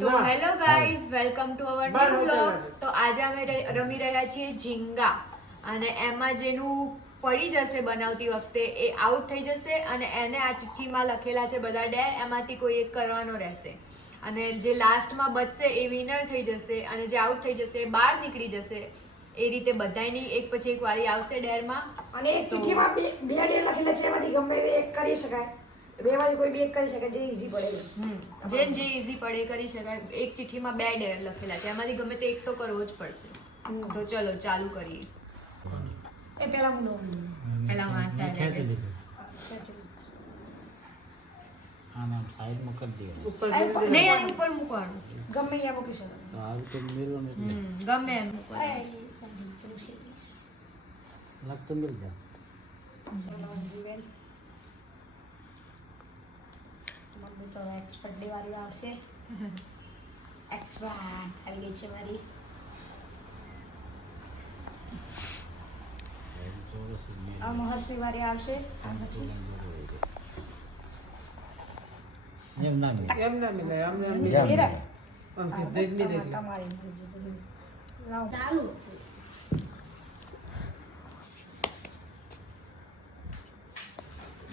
તો hello guys, welcome to our new blog. તો આજે અમે રમી રહ્યા છીએ ઝીંગા, અને એમાં જેનું પડી જશે બનાવતી વખતે એ આઉટ થઈ જશે, અને એને આ ચિઠ્ઠીમાં લખેલા છે બધા ડેર, એમાંથી કોઈ એક કરવાનો રહેશે, અને જે લાસ્ટમાં બચશે એ વિનર થઈ જશે, અને જે આઉટ થઈ જશે એ બહાર નીકળી જશે. એ રીતે બધાયની એક પછી એક વારી આવશે ડેરમાં, અને એક ચિઠ્ઠીમાં બે ડેર લખેલા છે, એમાંથી ગમે તે એક કરી શકાય. બેમાંથી કોઈ બે એક કરી શકાય, જે ઈઝી પડે. જે ઈઝી પડે કરી શકાય. એક ચિઠ્ઠીમાં બે ડેર લખેલા છે, એમાંથી ગમે તે એક તો કરવો જ પડશે. તો ચલો ચાલુ કરીએ. એ પહેલા હું પહેલા માં સાઈડ આના સાઈડમાં કરી દેવાનું. નહીં, આની ઉપર મૂકવાનું. ગમે ત્યાં મૂકી શકાય. તો આવી તો મેળવાનું એટલે ગમે એમ મૂકવાનું. લગ તો મિલ જાય. મમ્મી તો એક્સપર્ટ ડે વાળી આવશે. એક્સપર્ટ આવી ગઈ છે મારી. ચોરસ જ મેળ. આ મહર્ષિ વાળી આવશે. આ પછી એમ ના મિલે. આમ સીધે જ નહીં દેખી. તમારી લાવ ચાલુ.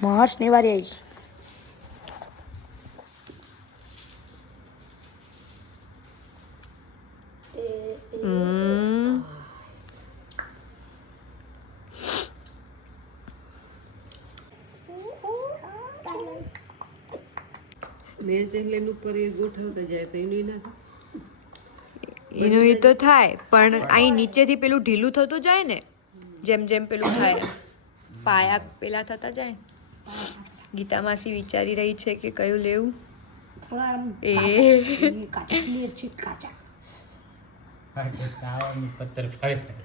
મહર્ષિ વાળી આવી. એનું એ તો થાય, પણ અહીં નીચેથી પેલું ઢીલું થતું જાય ને, જેમ જેમ પેલું થાય પાયા પેલા થતા જાય. ગીતા માસી વિચારી રહી છે કે કયું લેવું. થોડા આમ એ કાચા ક્લિયર છે, કાચા. તાવાની પથ્થર ફાડી.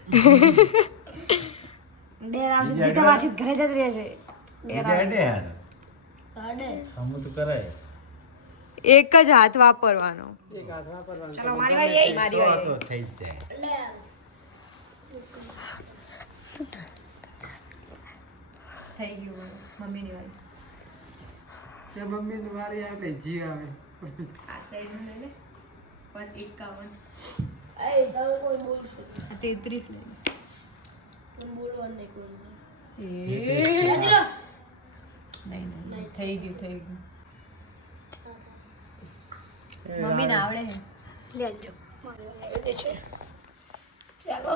ડેર આવશે. ગીતા વાસી ઘરે જ રહે છે. ડેર આવે. કાઢે. હમ તો કરાય. એક જ હાથ વાપરવાનો. ચાલો મારી વાળી આવી. મારી વાળી. તો થઈ જ જાય. થઈ ગયું મમ્મીની વાળી. મમ્મી વારી આવે જી આવે આ સાઈડ નું લઈ લે. 51. એ તમે કોઈ બોલશો. આ 33 લઈ લે. પણ બોલવાનું નહીં કોઈ. નહીં થઈ ગયું. મમ્મીને આવડે છે. લેજો. મારી છે. ચાલો.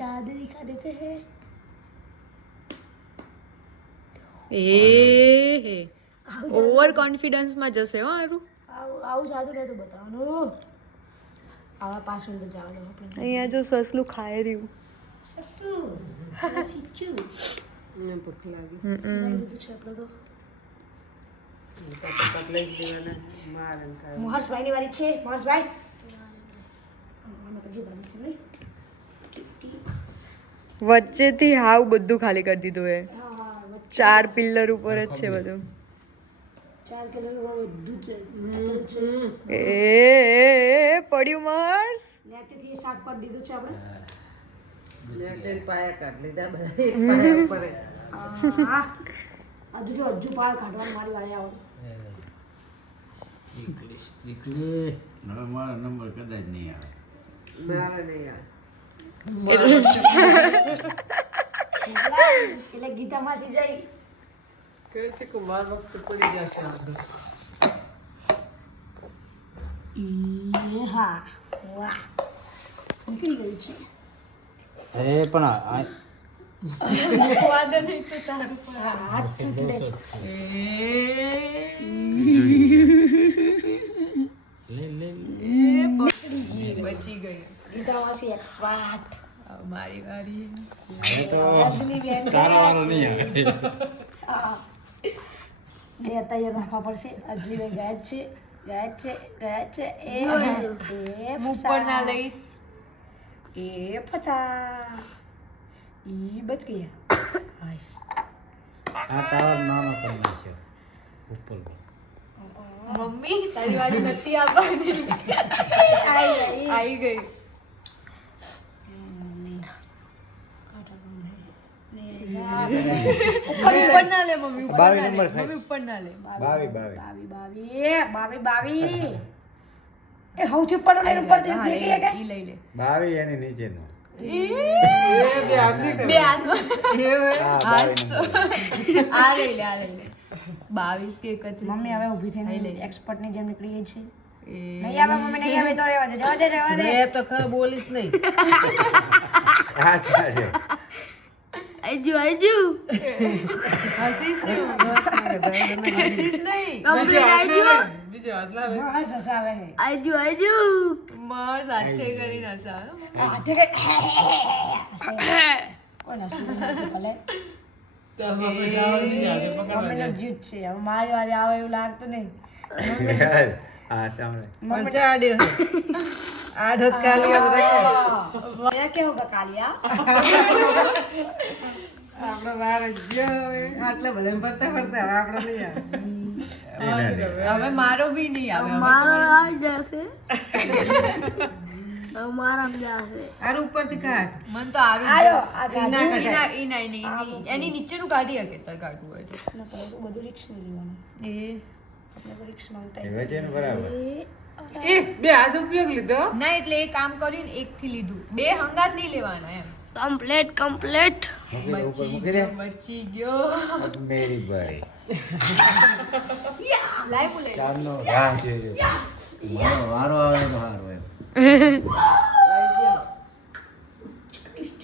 જાદુ દિખા દેતે હૈ. ઓવર કોન્ફિડન્સ માં જશે હો આરું. આવું જાદુ નતું બતાવવાનું. આવા પાછળ તો જાવ આપણે. અહીંયા જો સસલું ખાઈ રહ્યું. સસુ. ચીચુ. ને ભૂખ લાગી લઈ લીધું છે આપણે તો. પગ લઈ લેવાના માર એમ કાય મહર્ષભાઈની વારી છે. મહર્ષભાઈ. મને તો જીવન છે નહીં. વચ્ચેથી હાવ બધું ખાલી કરી દીધું એ. હા હા. 4 પિલ્લર ઉપર જ છે બધું. 4 કિલો બધું છે. એ પડ્યું મર્સ. નેચેથી સાફ કરી દીધું છે આપણે. લે તે પાયા કાઢ લીધા બધા એક પાયા ઉપર હા. હજુ પાર કાઢવાનું મારી વારી આવો. ચીકલી હવે મારો નંબર કદાચ નહીં આવે. મારે નહીં આ એટલે ગીતા માસી જઈ. કહે છે કે માર વખત પડી જશે આપણે હા. વાહ. નીકળી ગયું છે. પણ હાથ થૂટડે છે. બચી ગઈ. ગીતા માસી એક્સપર્ટ. મારી વારી. હવે તો અજલી બેન તારો વારો નહીં આવે. હા. બે તૈયાર રાખવા પડશે. અજલી બેન ગયા છે. એ ઉપર ના લઈશ. એ ફસા. ઈ બચ ગયા. હાશ. આ ટાવર નાનો કરી નાખ્યો ઉપર. મમ્મી તારી વારી નથી આવવાની. આવી ગઈ. કાઢા ઉપર ના લે મમ્મી, ઉપર 22 ના લે. નંબર ખાય. મમ્મી ઉપર ના લે. 22 એ સૌથી ઉપર લઈને ઉપર હા, ફેંકી ઈ કે લઈ લે. 22 એની નીચેનો. બે હાથમાં. હા, હાસ 22 તો. નંબર. આ લઈ લે, આ લઈ લે. 22 કે 31. મમ્મી હવે ઊભી લઈ થઈને લે. એક્સપર્ટ ની જેમ નીકળી ગઈ છે એ નહીં આવે મમ્મી નહીં આવે તો રહેવા દે જવા દે મેં તો ખબર બોલીશ નહીં. હા, ચાલ્યો. હસીશ નહીં. હસીશ નહીં. બીજો હાથ ના લે. બસ હસાવે છે માર સાથે કરીને હસાવે. હાથે કે કોઈ નસીબ નથી ભલે ચાલ બાપા જાવા નહીં હાથે પકડવા મમ્મીનો જીત છે હવે મારી વારી આવે એવું લાગતું નહીં હા, સાંભળે. પણ ચાડ્યો. આડો જ કાલી આ બધા मेरा क्या होगा कालिया આપણે વાર જ ગયો હવે. આટલા બધા ફરતા ફરતા હવે આપણે નહીં આવે. હવે મારો બી નહીં આવે. આર ઉપરથી કાઢ. મન તો આરું આયો આ ઈ ના, કાઢું. ઈ ના, એની નીચેનું કાઢી શકે તાર કાઢવું હોય તો. ના પણ તો બધું રિક્સ નહીં લેવાનું એ આપણે તો રિક્સ માંગતા એ વચ્ચેનું બરાબર. એ બે હાથ ઉપયોગ લીધો. ના એટલે એ કામ કરીને એક થી લીધું. બે હંગાત નહીં લેવાના એમ. મૂકી દે, ઉપર મૂકી દે. બચી ગયો. મેરી બાઈ. લાય બોલે. ચાંદનો રાહ જોઈ રહ્યો. મારો વારો આવે તો સારું એમ.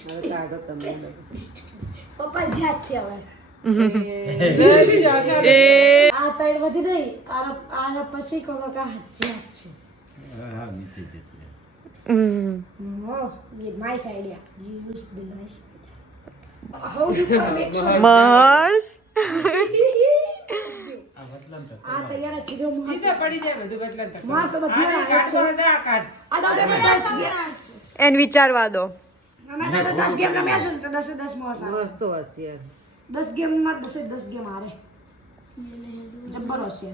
હવે કાઢો તમે. પપ્પા જાત છે હવે એ આ તૈર વધી ગઈ આ પછી કોકા કા જાત છે હા, નીચે જતી રહે. oh nice idea you use the nice how do you make sure મસ્ત. આ તૈયાર છે જો બીજા પડી જાય બધું બદલા તક. મસ્ત બધી આ કાઢો છે આ કાઢ. આ દાદા ને 10 ગેમ એને વિચારવા દો. અમે તો 10 ગેમ રમ્યા છે ને તો 10 માં હશે મસ્ત હોશિયાર. 10 ગેમ માં 10 ગેમ હારે જબ્બર હશે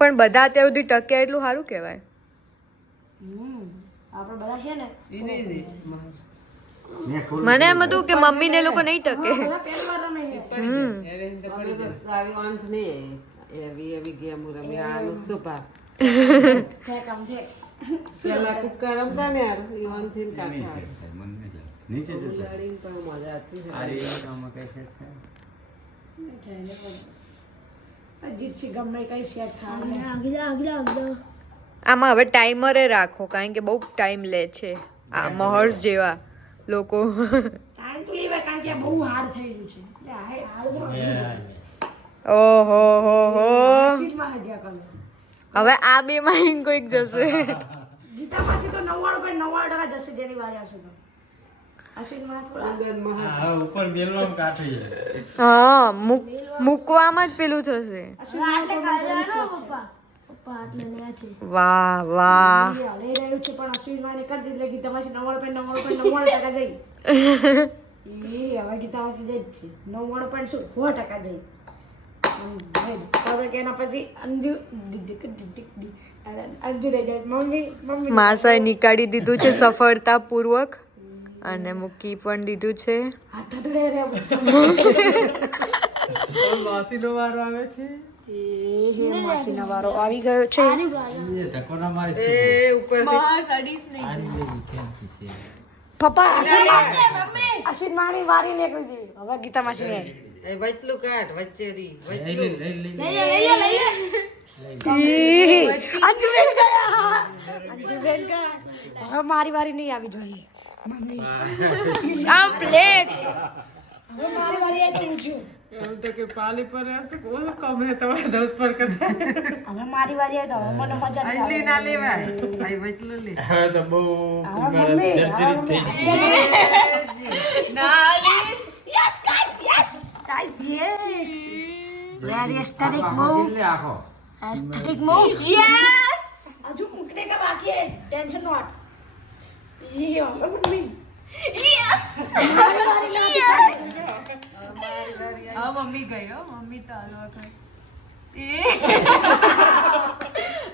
પણ બધા અત્યાર સુધી ટક્યા એટલું સારું કહેવાય. આપણે બધા છે ને ઈ નહીં રે. મેં ખોલું. મને એમ હતું કે મમ્મી ને લોકો નહીં ટકે. બધા પહેલી વાર રમે છે અરે હિંદ પડી જાય. આવી અંત નહીં એવી ગેમ રમી આનું સુપા. ફેક આમ ફેક પેલા કુક્કા રમતા ને યાર ઈ અંત થી કાઢા. મને નહીં લાગે. નીચે જતો. ઉલાડીને પણ મજા આવતી આ રીતમાં કઈ સેટ થાય. જીત છે ગમે કઈ સેટ થાય આમાં હવે ટાઈમરે રાખો કારણ કે બહુ ટાઈમ લે છે આ મહર્ષ જેવા લોકો. ટાઈમ તો લેવાય કારણ કે બહુ હાર્ડ થઈ ગયું છે એટલે હાર્ડ ઓહો હો હો. સીટમાં જ કરે હવે આ બે માં કોઈક જશે. ગીતા પાસે તો 99.99% જશે જેની વારી આવશે તો આશીર્વાદ થોડા અંદર મહા હા, ઉપર બેલવામાં કાઠી. હા મૂકવામાં જ પેલું થશે. વાહ વાહ. લઈ રહ્યું છે પણ આશીર્વાદ ને કરી દીધું ગીતા પાસે 99.99% જઈ એ હવે ગીતા પાસે જઈ જ છે 99.100% જઈ તો કે એના પછી અંજુ અંજુ રહી જાય મમ્મી માસાએ નીકાળી દીધું છે સફળતાપૂર્વક અને મૂકી પણ દીધું છે. હાથ ધડે રે વાસીનો વારો આવે છે. માસીનો વારો આવી ગયો છે એ ધક્કો ના મારી. એ ઉપરથી પપ્પા આશીર્વાદ વારી નીકળી છે હવે ગીતા માસી ને એ વચલું કાઢ વચ્ચે રી લઈ લે, લઈ લે. અંજુબેન ગયા અંજુબેન ગયા હવે મારી વારી નહીં આવી જોઈએ મમ્મી આમ પ્લેટ. હવે મારી વારી આવી પૂછ્યું એમ તો કે પાલી પર હશે કોણ કમ હે તમારે દસ પર કરતા હવે મારી વારી આવી તો હવે મને મજા નહીં આટલી ના લેવાય ભાઈ વચલું લે હવે તો બહુ આવે મમ્મી જર્જરિત થઈ ગઈ. yes guys yes very aesthetic move લે આખો. aesthetic move yes अजू मुकने का बाकी है टेंशन नॉट ये होगा मम्मी yes હા મમ્મી ગઈ હો મમ્મી તો હાલવા કર.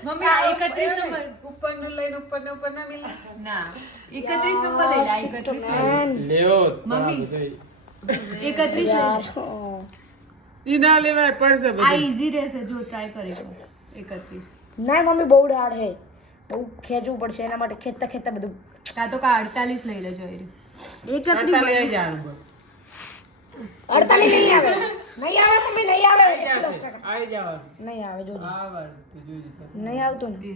મમ્મી આ 31 નંબર ઉપરનું લઈને ઉપર ના મિલે ના 31 નંબર લઈ લે. 31 લઈ લે. લેવો. મમ્મી 31 યાર ઈ ના લેવાય પડશે આ બધું. ઈઝી રહેશે જો ટ્રાય કરે 31 ના મમ્મી બહુ હાર્ડ હે બહુ ખેંચવું પડશે એના માટે ખેંચતા ખેંચતા બધું કાં તો કા 48 લઈ લેજો એ રહ્યું. 31 અડતાલી આવી જવાનું. 48 નહીં આવે નહીં આવે મમ્મી નહીં આવે 110%. આવી જવાનું. નહીં આવે જોજો આવવાનું. તું જોઈ લે. નહીં આવતું ને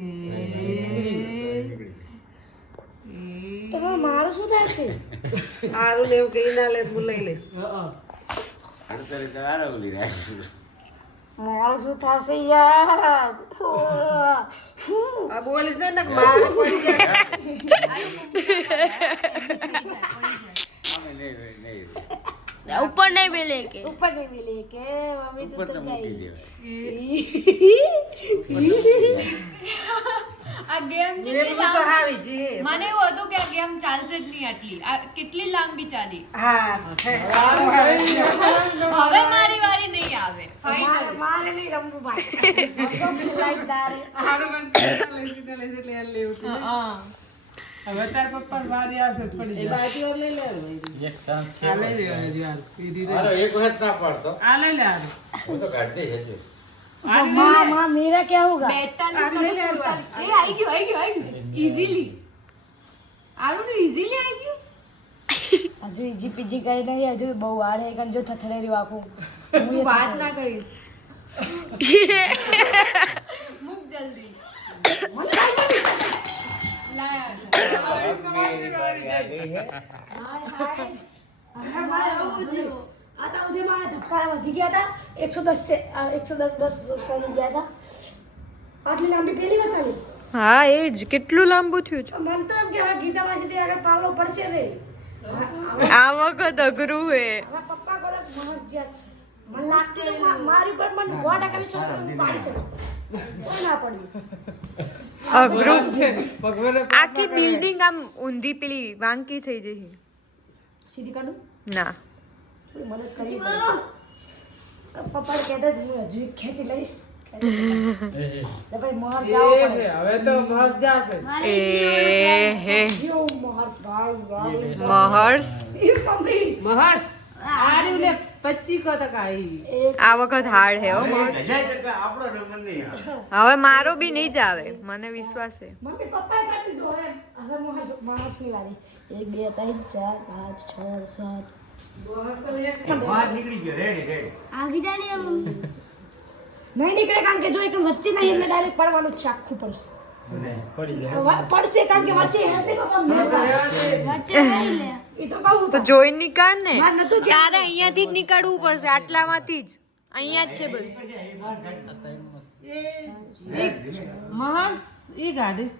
તો હવે મારું શું થશે હારું લેવું કે ઈ ના લે તો હું લઈ લઈશ. મારું શું થશે યાર આ બોલીશ ને ને મારે પડી જાય. ઉપર નહીં મિલે કે ઉપર નહીં મિલે કે મમ્મી તું તો ગઈ આ ગેમ છે મેલું તો આવી જ. મને એવું હતું કે આ ગેમ ચાલશે જ નહીં આટલી આ કેટલી લાંબી ચાલી હા હવે મારી વારી નહીં આવે ફાઇનલ મારે નહીં રમવું ભાઈ લાઈટ દારે હારું પણ કેતા લઈશ ને લઈશ એટલે આ લેવું છે. હા હવે તાર પપ્પા વારી આવશે તો પડી જાય. એક ચાન્સ છે આ લઈ લેવાનું હજુ હાલ. ઈ દીધે. મારો એક વખત ના પાડતો આ લઈ લે હારું. હું તો કાઢી દઈશ હજુ. माँ मेरा क्या होगा 42 એ આવી ગયું ઈઝીલી આરું ને ઈઝીલી આવી ગયું हजू इजी पीजी कहीं नहीं हजू बहु हार्ड है कन जो थथड़े रही आखू તું વાત ના કરીશ મૂક જલ્દી લાય आता उधर मारा धक्का वधी गया था 110 से 110 बस सही गया था आटली लांबी पहली વાર ચાલી હા એ જ કેટલું લાંબુ થયું છે મન તો એમ કે હવે ગીતા માસીથી આગળ પાલો પડશે રે આ વખત અઘરું હે હવે પપ્પા કોલે મહસ જ્યાં છે મને લાગતું તો મારી પર મને 100% વિશ્વાસ છે હું પાડી શકું કોઈ ના પડ્યું અઘરું ભગવાને આખી બિલ્ડિંગ આમ ઊંધી પેલી વાંકી થઈ જશે સીધી કર દઉં ના થોડી મદદ કરી પપ્પા કહેતા હું હજુ એક ખેંચી લઈશ તો ભાઈ મહર જાઓ એ પડે છે, હવે તો મસ્ત જાશે. એ હે જો મહર્ષ ભાઈ યાર મહર્ષ એ મમ્મી મહર્ષ આર્યું લે 25% આવી. આ વખત હાર્ડ હે હો મહર્ષ 1000% આપણો નંબર નહીં આવે. હવે મારો બી નહીં જ આવે મને વિશ્વાસ છે મમ્મી પપ્પાએ કરી દીધું હવે મહર્ષની વારી 1 2 3 4 5 6 7 બહાર નીકળી ગયો રેડી આગી જાને એમ નહીં નીકળે કારણ કે જો એક વચ્ચે નહીં એટલે ડાયરેક્ટ પડવાનું જ છે આખું પડશે પડી જાય પડશે કારણ કે વચ્ચે હેતી પપ્પા મેં વચ્ચે નહીં લે એ તો કહું તો જોઈ નીકાળ ને માર નતું કે તારે અહીંયાથી જ નીકળવું પડશે આટલામાંથી જ અહીંયા જ છે બધું મહર્ષ ઈ ગાડીશ.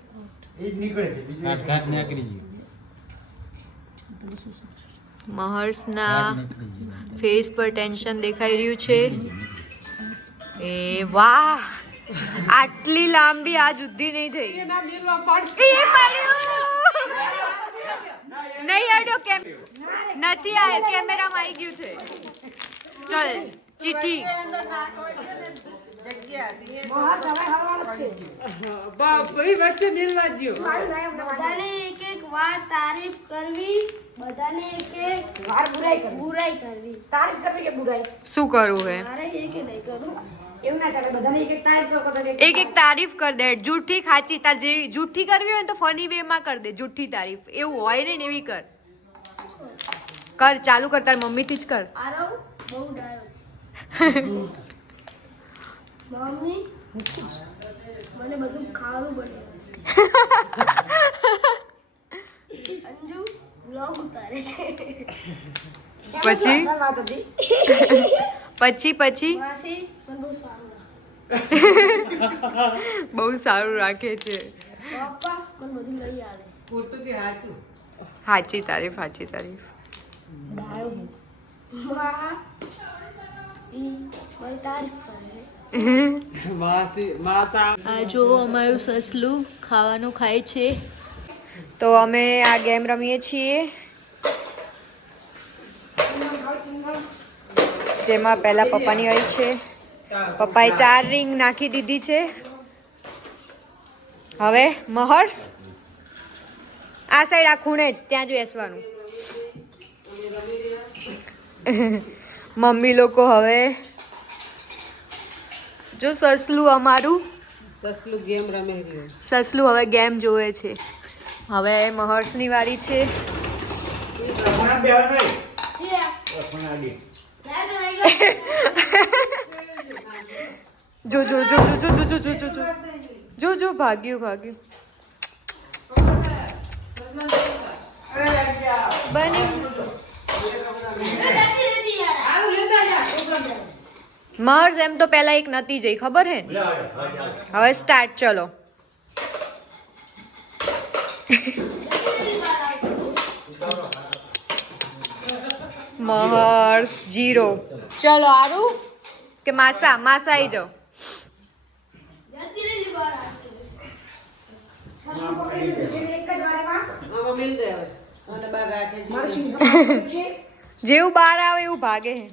એ જ નીકળે છે બીજું ઘાટ નીકળી ગયું મહર્ષના ફેસ પર ટેન્શન દેખાઈ રહ્યું છે એ વાહ આટલી લાંબી આ જુદ્દી નહીં થઈ એના મેલમાં પાડ. એ પડ્યું નહીં આડ્યો કેમ નથી આ કેમેરામાં આવી ગયું છે ચલ ચીઠી મહર્ષ હવે હારવાનું જ છે બાપ ઈ વચ્ચે મેલવા જ્યો. બધાને એક એક વાર તારીફ કરવી બધાને એક એક વાર બુરાઈ કરવી બુરાઈ કરવી તારીફ કરવી કે બુરાઈ શું કરવું હે મારે એક નહીં કરું એવું ના ચાલે બધાને એક એક તારીફ કરો તો એક એક તારીફ કર દે જૂઠી ખાચી તાર જેવી જૂઠી કરવી હોય ને તો ફની વે માં કર દે જૂઠી તારીફ એવું હોય ને એવી કર કર ચાલુ કર તાર મમ્મી થી જ કર આરવ બહુ ડાયો છે મમ્મી મને બધું ખાવાનું બને અંજુ વ્લોગ ઉતારે છે પછી વાત હતી પછી માસી મને બહુ સારું લાગે. બહુ સારું રાખે છે પપ્પા મને બધું લઈ આવે ખોટું કે સાચું? સાચી તારીફ માં ઈ મારી તારીફ કરે માસા આ જો અમારું સસલું ખાવાનું ખાય છે તો અમે આ ગેમ રમીએ છીએ જેમાં પહેલા પપ્પાની હોય છે પપ્પાએ 4 રિંગ નાખી દીધી છે હવે મહર્ષ આ સાઈડ આ ખૂણે જ ત્યાં જ બેસવાનું મમ્મી લોકો હવે જો સસલું અમારું સસલું ગેમ રમે રહ્યું. સસલું હવે ગેમ જોવે છે. હવે મહર્ષની વારી છે. ખૂણા બેહવાનું નહીં. ખૂણા અડી. જો જો જો જો જો જો જો જો જો જો જો જો ભાગ્યું ભાગ્યું બની મહર્ષ એમ તો પહેલા એક નતી જઈ ખબર હે ને? હવે સ્ટાર્ટ ચલો. મહર્ષ 0. ચલો આરું કે માસા માસા આવી જાઓ. એક જ વારીમાં આમાં મિલ દે હવે. અને બહાર રાખે છે. મારું સિંહ છે. જેવું બહાર આવે એવું ભાગે હે.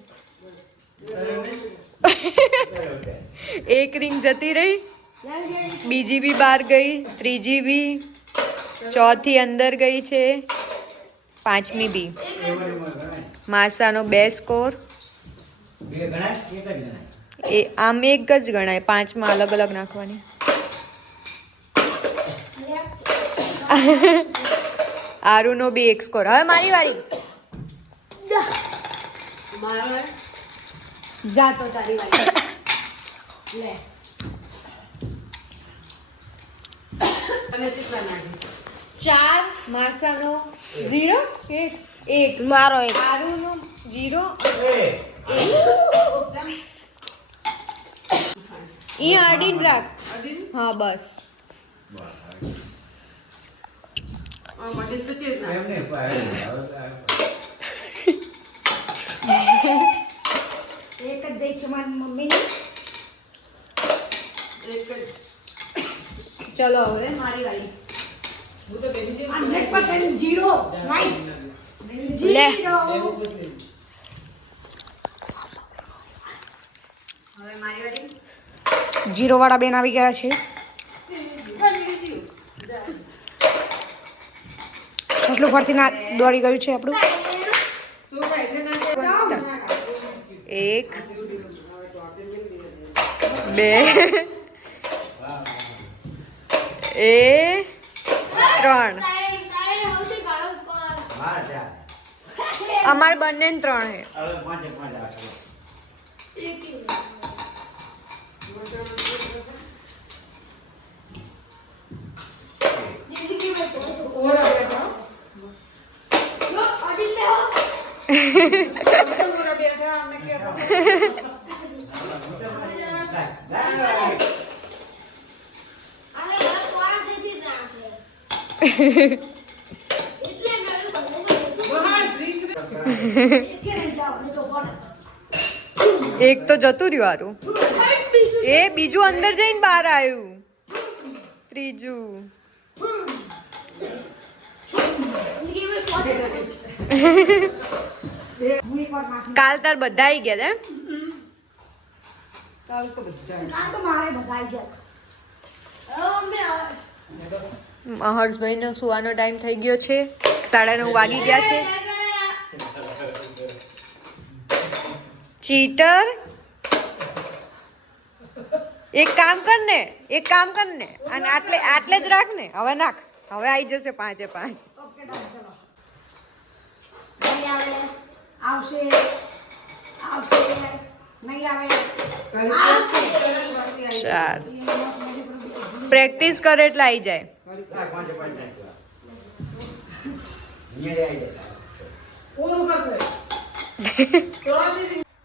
એક રિંગ જતી રહી, બીજી બી બહાર ગઈ, ત્રીજી બી, ચોથી અંદર ગઈ છે, પાંચમી બી. માસાનો 2 સ્કોર. બે ગણાય એક જ ગણાય. એ આમ એક જ ગણાય, 5માં અલગ અલગ નાખવાની. આરુનો બી 1 સ્કોર. હવે મારી વારી. મારો હે? જા તો તારી વારી. લે અને ચીકલા નાખી. 4 માસાનો 0 કે 1 મારો એક આરુનો 0 એ 1 ઈ આડીન રાખ. અડીને? હા બસ. આ મટીન તો ચીજ નાખે. એમને એક જ દઈ છે મારી મમ્મીને. એક જ. ચલો હવે મારી વારી. હું તો બેઠી હતી. 100% 0. નાઈસ. લે. 0. હવે મારી વારી. 0 વાળા બેન આવી ગયા છે. સસલું ફરતી ના દોડી ગયું છે આપણું. શું ભાઈ એટલે નાખે? 1 2 3 અમાર બંને 3 હે. હવે પાંચે પાંચ રાખો. ઓરા બેઠા. ઓરા બેઠા અમને કહેતા. બહાર રીંગ. એક તો જતું રહ્યું આરું. એ બીજું અંદર જઈને બહાર આવ્યું. ત્રીજું. કાલ તાર બધા આવી ગયા એમ? કાલ તો બધા. આ તો મારે બધાઈ જાય. હર્ષભાઈનો સુવાનો ટાઈમ થઈ ગયો છે. 9:30 વાગી ગયા છે. ચીટર એક કામ કર ને અને આટલે જ રાખ ને. હવે નાખ. હવે આવી જશે 5 એ 5. ઓકે ડન ચલો. નહીં આવે. આવશે. આવશે. નહીં આવે. આવશે. 4 પ્રેક્ટિસ કરે એટલે આવી જાય. પાંચે પાંચ રાખો. અહીંયા આવી જાય. ઓરું કરશે.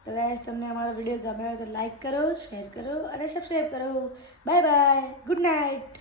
તો ગાઈસ તમને અમારો વિડીયો ગમ્યો હોય તો લાઈક કરો, શેર કરો અને સબસ્ક્રાઇબ કરો. Bye bye. Good night.